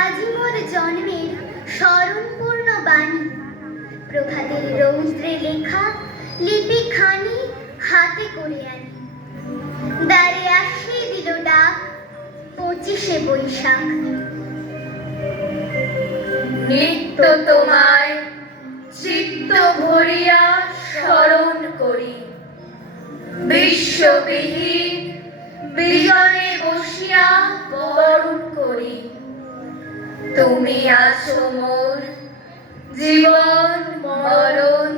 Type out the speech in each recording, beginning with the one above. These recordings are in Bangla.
আজি মোর জন্মের স্মরণপূর্ণ বাণী, প্রভাতের রৌদ্রে লেখা লিপি খানি হাতে করে আনি। দ্বারে আসিয়ে দিল ডাক 25শে বৈশাখ। নিত্য তোমায় চিত্ত ভরিয়া স্মরণ করি, বিশ্ববিহীন বিজনে বসিয়া বরণ করি। তুমি আছো মোর জীবন মরণ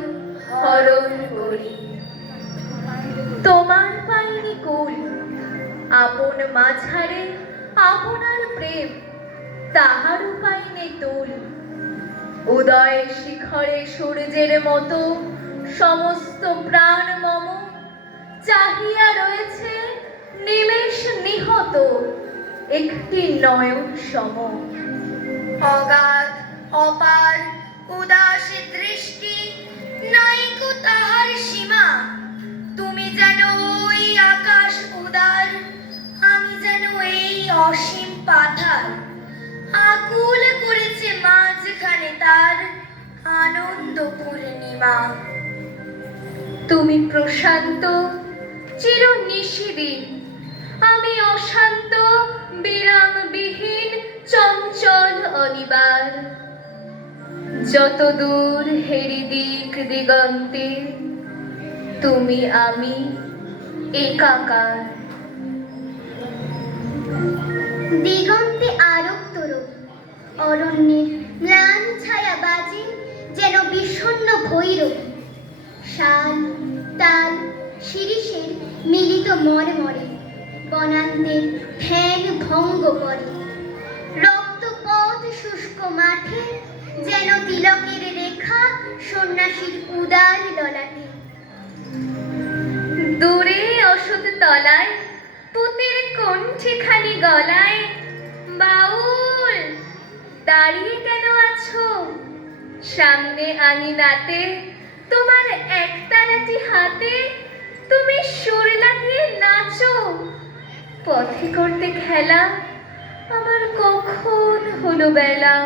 হরণ করি। তোমার পাইনি কুল, আপন মাঝারে আপনার প্রেম, তাহারও পাইনি তুল। উদয় শিখরে সূর্যের মতো সমস্ত প্রাণ মম চাহিয়া রয়েছে নিমেষ নিহত একটি নয়ন সম। অগাধ অপার উদাসী দৃষ্টি, নাইকো তাহার সীমা। তুমি যেন ওই আকাশ উদার, আমি যেন এই অসীম পাথার। আকুল করেছে মাঝখানে তার আনন্দ পূর্ণিমা। তুমি প্রশান্ত চির নিশিদিন, আমি অশান্ত বিরামবিহীন চঞ্চল অনিবার। যত দূর হেরি দিক দিগন্তে, তুমি আমি একাকার। দিগন্তে আরক্ত রোগ, অরণ্যের ম্লান ছায়া বাজে যেন বিষণ্ণ ভৈরব। শাল তাল শিরিষের মিলিত মরমরে বনান্তের ধ্যান ভঙ্গ করে। রক্তপথ শুষ্ক মাঠে যেন তিলকের রেখা সন্ন্যাসীর উদার ললাটে। দূরে অসৎ তলায় পুতির কণ্ঠিখানি গলায়, বাউল দাঁড়িয়ে কেন আছো? সামনে আঙিনাতে তোমার একতারাটি হাতে, তুমি সুর লাগিয়ে নাচো। পথে করতে খেলা, আমার কখন হলো বেলা,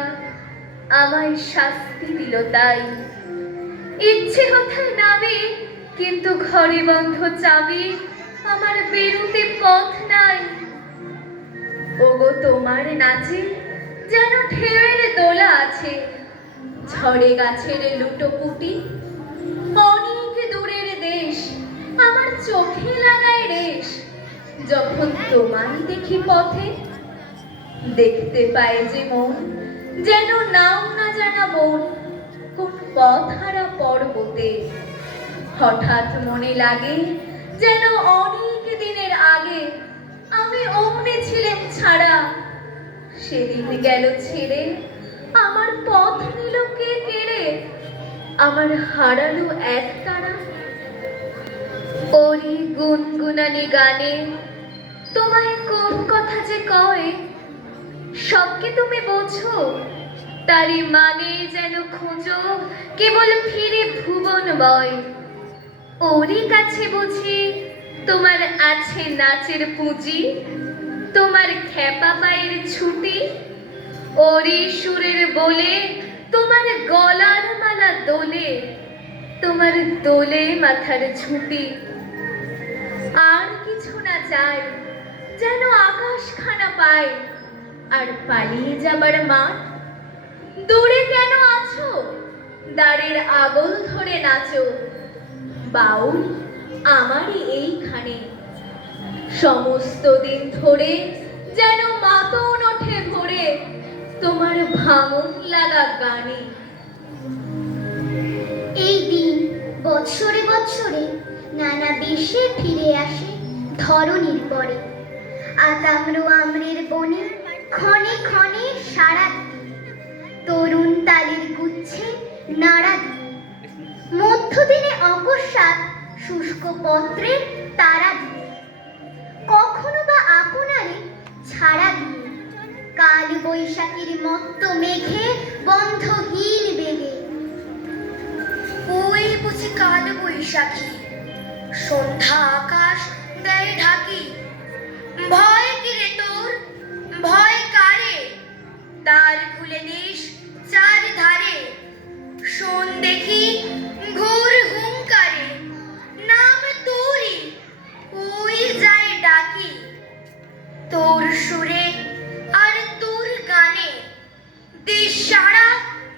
আমায় শাস্তি দিল তাই। ইচ্ছে কোথায় নাবি, কিন্তু ঘরে বন্ধ চাবি, আমার বেরুতে পথ নাই। ওগো তোমার নাচে যেন ঢেউয়ের দোলা আছে, ঝড়ে গাছের লুটোপুটি। অনেক দূরের দেশ আমার চোখে লাগায় রেশ, যখন তোমায় দেখি পথে। দেখতে পায় যে মন যেন নাম না জানা বন, কোন পথ হারা পর্বতে। হঠাৎ মনে লাগে যেন অনেক দিনের আগে আমি অমনে ছিলাম ছাড়া। সেদিন গেল ছেড়ে, আমার পথ নিল কে কেড়ে, আমার হারালো এক তারা। ওরে গুনগুনানি গানে তোমায় কোন কথা যে কয়, সবকে তুমি বোঝো, তারই মানে যেন খোঁজো কেবল ফিরে ভুবন বয়। ওরই কাছে বুঝি তোমার আছে নাচের পুঁজি, তোমার খেপা পায়ের ছুটি। ওরই সুরের বলে তোমার গলার মালা দোলে, তোমার দোলে মাথার ঝুঁটি। আর কিছু না চাই, যেন আকাশ খানা পায় আর পালিয়ে যাবার মাঠ। দূরে কেন আছো, দ্বারের আগল ধরে নাচো। বাউল আমারই এইখানে, সমস্ত দিন ধরে যেন মাতন ওঠে ভরে তোমার ভাঙন লাগা গানে। এই দিন বৎসরে বৎসরে নানা দেশে ফিরে আসে ধরণীর পরে। আতাম্র আম্রের বনে ক্ষণে ক্ষণে সারা দিয়ে, তরুণ তালির গুচ্ছে নাড়া দিয়ে, মধ্যদিনে অকস্মাৎ শুষ্ক পত্রে তারা দিয়ে, কখনো বা আপনারে ছাড়া দিয়ে, কাল বৈশাখীর মত্ত মেঘে বন্ধহীন বেগে। ওই বুঝি বিশাখী, সন্ধ্যা আকাশ দেয় ঢাকি। ভয় কি রে তোর, ভয় কারে? দ্বার খুলে দিস চার ধারে। শোন দেখি ঘোর হুঙ্কারে, নাম তোরই ওই যায় ডাকি। তোর সুরে আর তোর গানে দিস সাড়া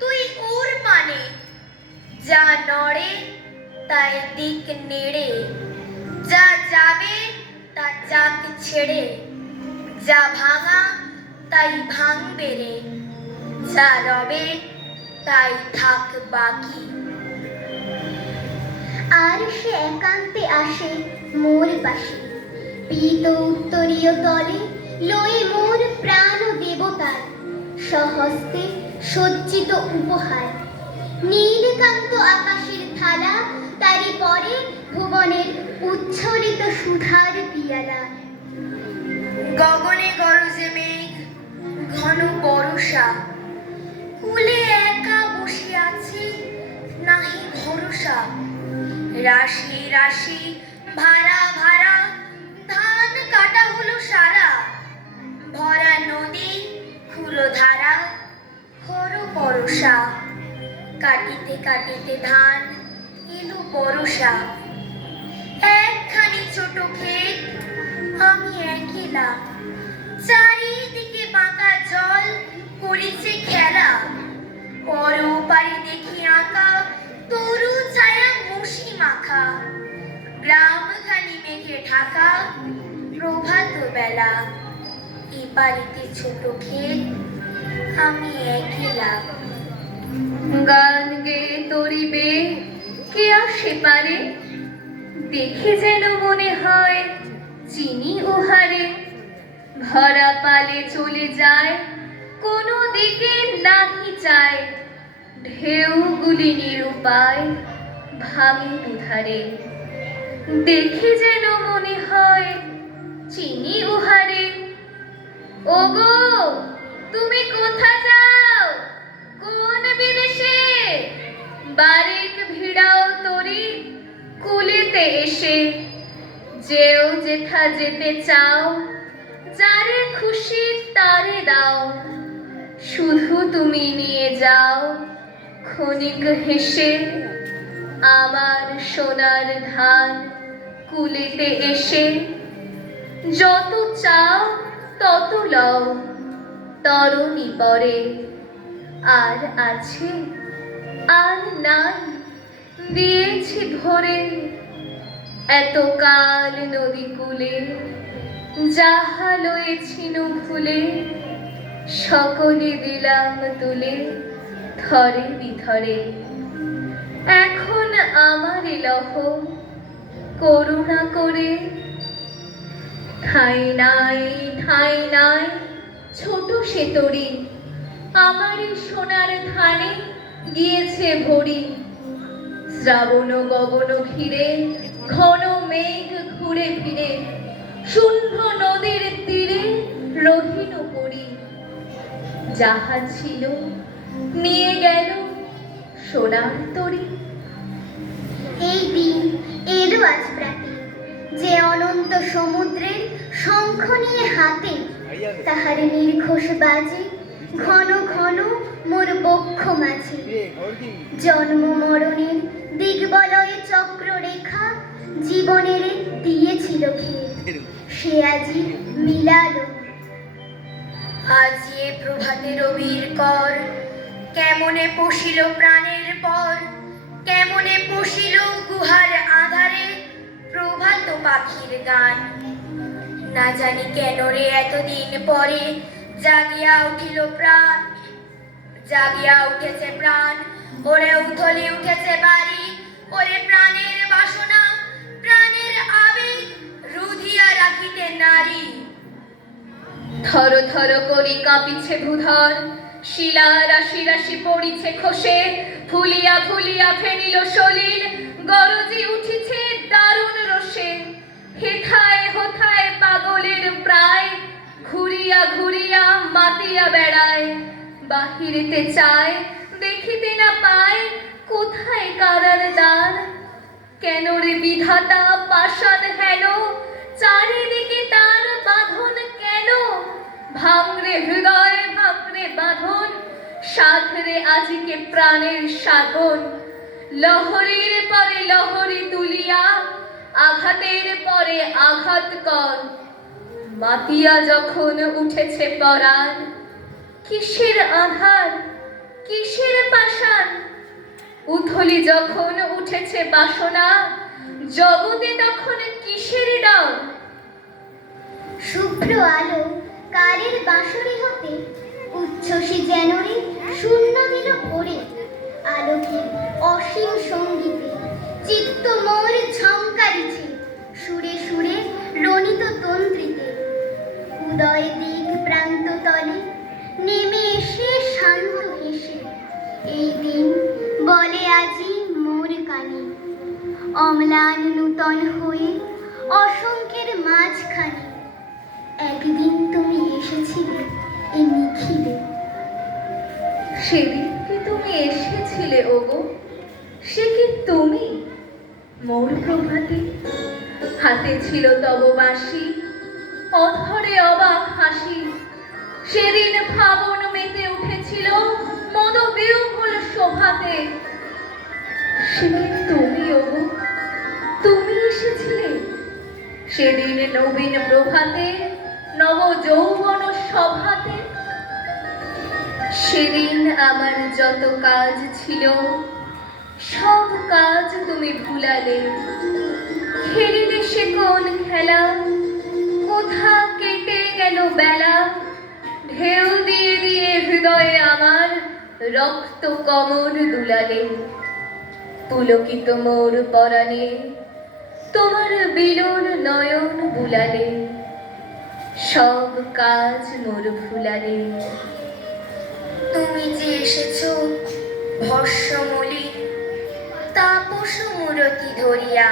তুই ওর পানে। যা নড়ে তাই দিক নেড়ে, যা যাবে তা যাক ছেড়ে। যা ভাঙা তাই ভাঙবে রে, যা রবে তাই থাক বাকি। আর সে একান্তে আসে মোর পাশে, পীত উত্তরীয় তলে লয়ে মোর প্রাণ দেবতার সহস্তে সজ্জিত উপহার। নীলকান্ত আকাশের থালা, তারি পরে ভুবনের উচ্ছলিত সুধার পিয়ালা। গগনে গরজে মেঘ, ঘন বর্ষা, কুলে একা বসে আছে নাহি ভরসা। রাশি রাশি ভাড়া ভাড়া ধান কাটা হলো সারা। ভরা নদী খুলো ধারা, হরো পরশা। কাটিতে কাটিতে ধান এলো বরষা। একখানি ছোট ক্ষেত, আমি একলা, চারিদিকে বাঁকা জল করিছে খেলা। পরপারে দেখি আঁকা তরু ছায়া মশি মাখা। গ্রামখানি মেঘে ঢাকা, প্রভাত বেলা। এপারিতে ছোট ক্ষেত, আমি একলা। গান গেয়ে তরিবে কে আসে পারে, দেখে যেন মনে হয় চিনি উহারে। ভরা পালে চলে যায়, কোনো দিকে নাহি চায়। ঢেউগুলি নিরুপায় ভাঙে দুধারে, দেখে যেন মনে হয় চিনি উহারে। ওগো তুমি কোথা যাও, কোন বিদেশে? বারেক ভিড়াও তরি কুলেতে এসে। যেও যেথা যেতে চাও, যারে খুশি তারে দাও। শুধু তুমি নিয়ে যাও ক্ষণিক হেসে, আমার সোনার ধান কুলেতে এসে। যত চাও তত লও, তরণী পরে। আর আছে আর নাই, দিয়েছি ভরে। এতকাল নদী কূলে যাহা লয়েছিল ভুলে, সকলে দিলাম তুলে থরে বিথরে। এখন আমার লহ করুণা করে। ঠাঁই নাই ঠাঁই নাই ছোট সে তরি, আমারই সোনার ধানে গিয়েছে ভরি। শ্রাবণ গগন ঘিরে ঘন মেঘ ঘুরে ফিরে, শূন্য নদীর তীরে রহিল পড়ি। যাহা ছিল নিয়ে গেল সোনার তরি। এই দিন এলো আজ প্রাতে, যে অনন্ত সমুদ্রের শঙ্খ নিয়ে হাতে। তাহার নির্ঘোষ বাজে ঘন ঘন মোর বক্ষ মাঝে। জন্ম মরণের দিগ্বলয়ে চক্ররেখা, জীবনের দিয়েছিল খেয়ে, সে আজি মিলালো। আজি এ প্রভাতে রবির কর, কেমনে পশিল প্রাণের পর। কেমনে পশিল গুহার আধারে প্রভাত পাখির গান। না জানি কেন রে এতদিন পরে জাগিয়া উঠিল প্রাণ। জাগিয়া উঠেছে প্রাণ, ওরে উথলি উঠেছে বাড়ি। ওরে প্রাণের বাসনা, প্রাণের আবেগ রুধিয়া রাখিতে নারী। থর থর করি কাঁপিছে ভূধর, শিলা রাশি রাশি পড়িছে খসে। ফুলিয়া ফুলিয়া ফেনিল সলিল, গরজি উঠিছে দারুণ রোষে। হেথায় হোথায় পাগলের প্রায়, ঘুরিয়া ঘুরিয়া মাতিয়া বেড়ায়। বাহিরেতে চায়, দেখিতে না পায় কোথায় কারার দ্বার। কেন রে বিধাতা পাষাণ হেন, চারিদিকে তার বাঁধন কেন? ভাঙরে হৃদয় ভাঙরে বাঁধন, সাধরে আজিকে প্রাণের সাধন। লহরীর পরে লহরী তুলিয়া, আঘাতের পরে আঘাত কর। মাতিয়া যখন উঠেছে পরাণ, কিসের আধার কিসের পাষাণ? উথলি যখন উঠেছে বাসনা, জগতে তখন কিসের ডর? শুভ্র আলো কারের বাঁশরি হতে উচ্ছ্বসী যেন রে শূন্য দিল ভরে। আলোকে অসীম সঙ্গীতে চিত্ত মোর ঝংকারিছে, সুরে সুরে রণিত তন্ত্রীতে। উদয় দিক প্রান্ত তলে নেমে এসে শান্ত হেসে, এই দিন বলে আজি মোর কানে। অম্লান নূতন হয়ে অসংখ্যের মাঝখানে, একদিন তুমি এসেছিলে এই নিখিলে। সেদিন কি তুমি এসেছিলে ওগো? সে কি তুমি মোর প্রভাতে? হাতে ছিল তব বাঁশি, অধরে অবাক হাসি। সেদিন ভাবন মেতে উঠেছিল মদ বিহ্বল শোভাতে। সে কি তুমি ওগো? তুমি এসেছিলে সেদিন নবীন প্রভাতে, নব যৌবন সভাতে। সেদিন আমার যত কাজ ছিল, সব কাজ তুমি ভুলালে। খেলিলে সে কোন খেলা, কোথা কেটে গেল বেলা। ঢেউ দিয়ে দিয়ে হৃদয়ে আমার রক্ত কমর দুলালে। পুলকিত মোর পরাণে তোমার বিলোর নয়ন বুলালে। সব কাজ মোর ভুলালে। তুমি যে এসেছো ভস্মমূলি তাপস মূরতি ধরিয়া,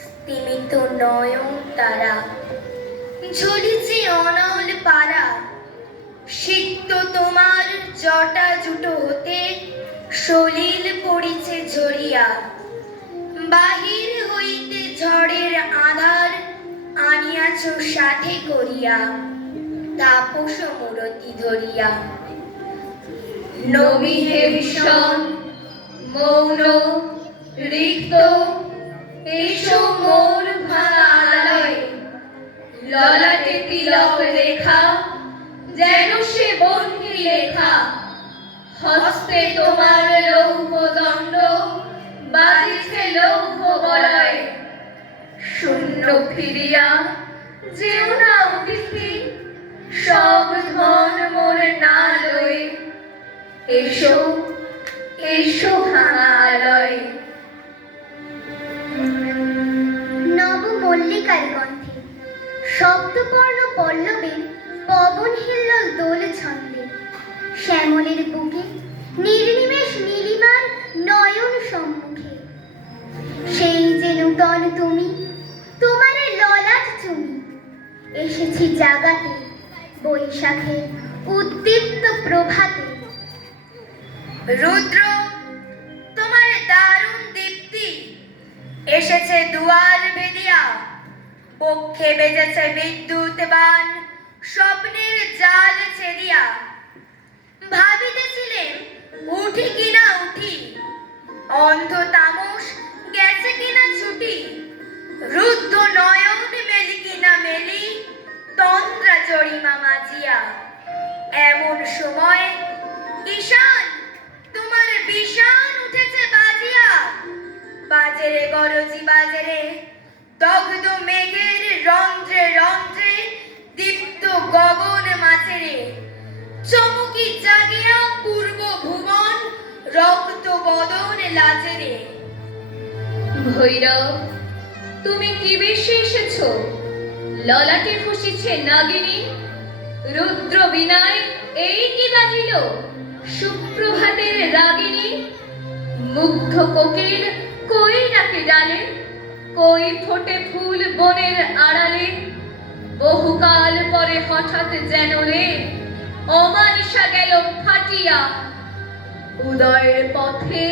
স্তিমিত নয়ন তারা ঝুলিছে অনল পারা। সিক্ত তোমার জটা জুটো হতে সলিল পড়িছে ঝরিয়া। বাহির হইতে ঝড়ের আধার আনিয়াছ সাথে করিয়া, তাপস মূরতি ধরিয়া। নবী হে ভীষণ মৌন রিক্ত, এসো মোর ভাঙা আলয়ে। ললাটে তিলক রেখা, যেন সে বন্দি লেখা। হস্তে তোমার লৌহ দণ্ড, বাজিছে লৌহ বলয়। শূন্য ফিরিয়া যেও না অতিথি, সব ধন মোর না লয়ে। এসো এসো ভাঙা আলয়ে। নব মল্লিকার গন্ধে শব্দপর্ণ পল্লবের পবন হিল্লোল দোল ছন্দে। শ্যামলের বুকে নির্নিমেষ নীলিমার নয়ন সম্মুখে। সেই যে নূতন তুমি, তোমারে ললাট চুমি। এসেছি জাগাতে বৈশাখে উদ্দীপ্ত প্রভাতে। রুদ্র তোমার দারুণ দীপ্তি এসেছে দুয়ার ভেদিয়া। পক্ষে বেজেছে বিদ্যুৎ বাণ, স্বপ্নের জাল ছেড়িয়া। ভাবিতেছিলেন উঠি কিনা উঠি, অন্ধ তামস গেছে কিনা ছুটি। রুদ্ধ নয়ন মেলি কিনা মেলি, তন্দ্রা জরিমা মাজিয়া। এমন সময় ঈশান তোমার বিষাণ উঠেছে বাজিয়া। বাজেরে গরজি বাজেরে, দগ্ধ মেঘের রন্ধ্রে রন্ধ্রে দীপ্ত গগন মাছেরে। চমকি জাগিয়া পূর্ব ভুবন, রক্ত বদন লাজেরে। ভৈরব তুমি কি বেশে এসেছো? ললাটে ফুসিছে নাগিনী। রুদ্র বিনায় এই কি বাজিল, সুপ্রভাতের রাগিনী। মুগ্ধ কোকিল কই ডাকে ডালে, কই ফোটে ফুল বনের আড়ালে। বহুকাল পরে হঠাৎ যেন রে অমানিসা গেল ফাটিয়া। উদয়ের পথে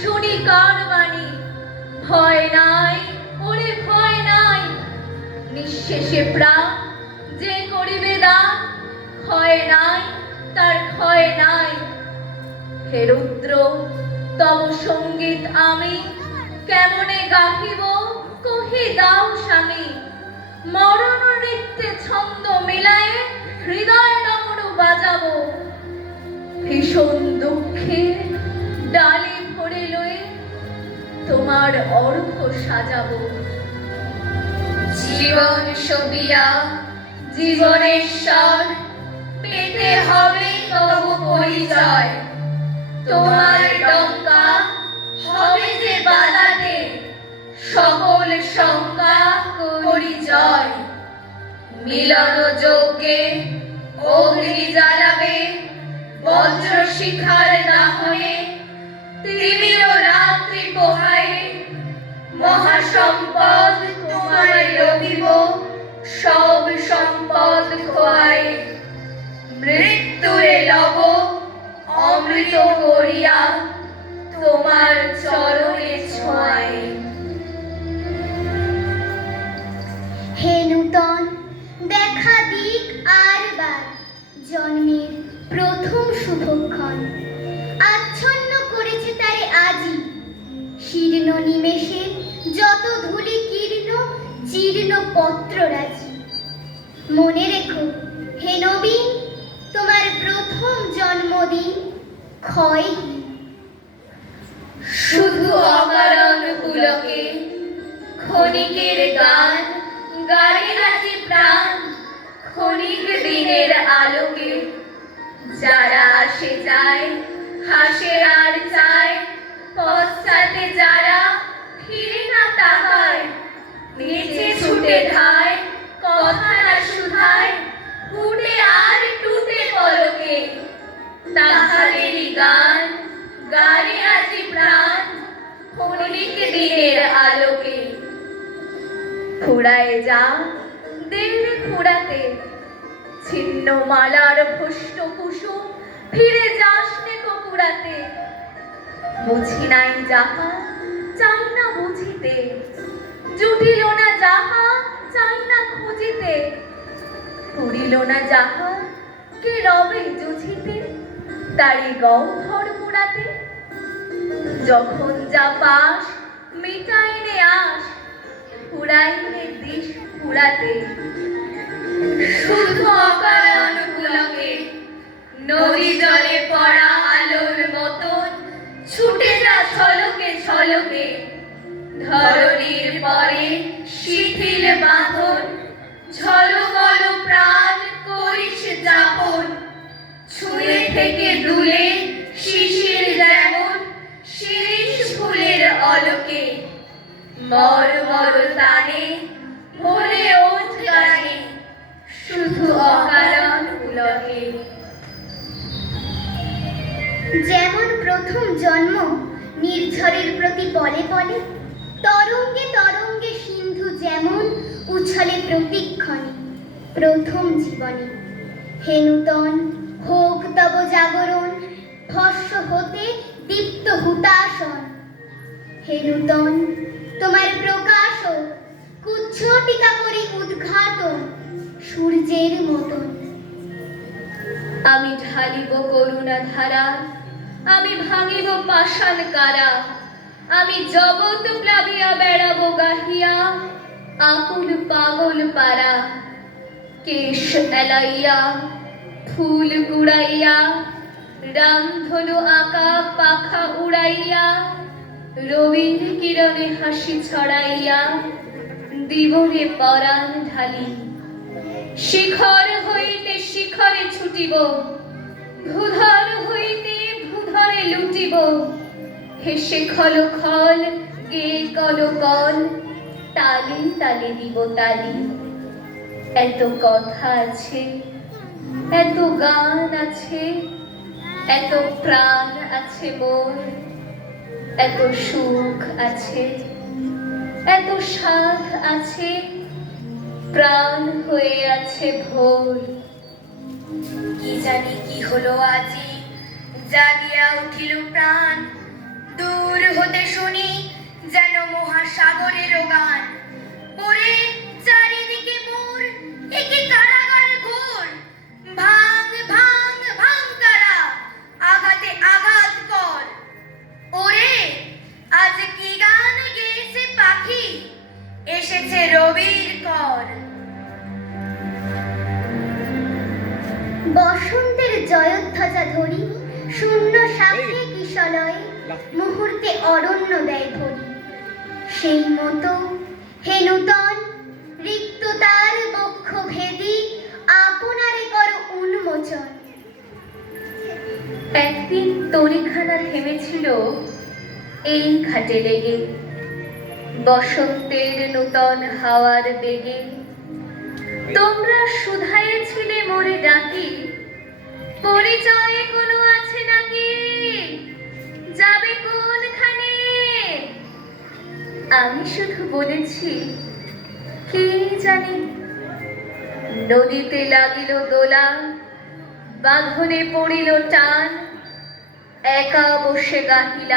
শুনি কার বাণী, ভয় নাই, ওরে ভয় নাই, নিঃশেষে প্রাণ যে করিবে দান, ক্ষয় নাই, তার ক্ষয় নাই। হে রুদ্র, তব সঙ্গীত আমি কেমনে গাহিব, কহি দাও স্বামী। মরণ নৃত্যে ছন্দ মিলায়ে হৃদয় ডমরু বাজাবো। ভীষণ দুঃখের ডালি ভরে লয়ে তোমার অর্ঘ সাজাবো। জীবন সবিয়া জীবনের স্বর পেতে হবে তবু পরিচয়। তোমার ডঙ্কা হবে যে বাজাতে সকল শঙ্কা করি জয়। মিলন যজ্ঞে অগ্নি জ্বালাবে বজ্র শিখার দাহনে, তিমির রাত্রি পোহায়ে মহাসম্পদ তোমায় লভিব সব সম্পদ খোয়ায়ে। মৃত্যুরে লব অমৃত করিয়া তোমার চরণে ছোঁয়ায়। হে নূতন, দেখা দিক আরবার জন্মের প্রথম শুভক্ষণ। আচ্ছন্ন করেছে তারে আজি শীর্ণ নিমেষে যত ধূলি কীর্ণ জীর্ণ পত্ররাজি। মনে রেখো হে নবীন, তোমার প্রথম জন্মদিন ক্ষয়হীন। শুধু অকারণ পুলকে ক্ষণিকের গান গায়ে আজি প্রাণ। ক্ষণিক দিনের আলোকে যারা আসে যায় হাসে আর চায়, পশ্চাতে যারা ফিরে না তাকায়। নিচে ছুটে ধায় কথা না শুধায়, ফুটে আর টুটে পলকে তাহাদেরই গান গায়ে আজি প্রাণ। ক্ষণিক দিনের আলোকে ফুরায় যা দেবে ফুরাতে, ছিন্ন মালার ভুষ্ট কুসুম ফিরে যাস নে কুকুরাতে। বুঝি নাই যাহা চাই না বুঝিতে, জুটিল না যাহা চাই না খুঁজিতে। পুরিল না যাহা কে রবে জুঝিতে, তারি গহ্বর পুরাতে। যখন যা পাস মিটাইনে আস, পুরাইনে দিস পুরাতে। শুধু অকারণ পুলকে নদী জলে পড়া আলোর মতন ছুটে যা ছলকে ছলকে। ধরণীর পরে শিথিল বাঁধন, ঝলমল প্রাণ করিস যাপন। ছুঁয়ে থেকে দূরে শিশির যেমন শিরিষ ফুলের অলোকে। মর মর তানে ভরে ওঠ গানে, শুধু অকারণ পুলকে। যেমন প্রথম জন্ম নির্ঝরের প্রতি পলে পলে, তরঙ্গে তরঙ্গে সিন্ধু যেমন উছলে প্রতিক্ষণে প্রথম জীবনে। হে নূতন, হোক তব জাগরণ ভস্য হতে দীপ্ত হুতাসন। হে নূতন, তোমার প্রকাশ কুচ্ছ টিকা করি উদ্ঘাটন সূর্যের মতন। আমি ঢালিব করুণা ধারা, আমি ভাঙিব পাষাণ কারা। আমি জগৎ প্লাবিয়া বেড়াবো গাহিয়া আকুল পাগল পারা। কেশ এলাইয়া ফুল কুড়াইয়া, রামধনু আঁকা পাখা উড়াইয়া, রবির কিরণে হাসি ছড়াইয়া দিবরে পরাণ ঢালি। শিখর হইতে শিখরে ছুটিব, ভূধর হইতে ভূধরে লুটিব। হেসে খল খল গে কল কল, তালে তালে দিব তালি। এত কথা আছে, এত গান আছে, এত প্রাণ আছে মোর। এত সুখ আছে, এত সাধ আছে, প্রাণ হয়ে আছে ভোর। কি জানি কি হলো আজি, জাগিয়া উঠিল প্রাণ। দূর হতে শুনি যেন মহাসাগরের গান। ওরে চারিদিকে মোর একে কারাগার ঘোর, ভাঙ ভাঙ ভাঙ কারা, আঘাতে আঘাত কর। ওরে আজ কি গান গেয়েছে পাখি, এসেছে রবির কর। বসন্তের জয়ধ্বজা ধরি, শূন্য সাথে কিশলয়ে মুহূর্তে অরণ্য দেয় ধরি। সেই মতো হে নূতন রিক্ততার বক্ষ ভেদি আপনারে কর উন্মোচন। একদিন তরিখানা থেমেছিল এই ঘাটে লেগে, বসন্তের নূতন হাওয়ার বেগে। তোমরা শুধাইছিলে মোরে ডাকি, পরিচয়ে কোনো আছে নাকি, যাবে কোনখানে? আমি শুধু বলেছি কে জানে। নদীতে লাগিল দোলা, বাঁধনে পড়িল টান, একা বসে গাহিলা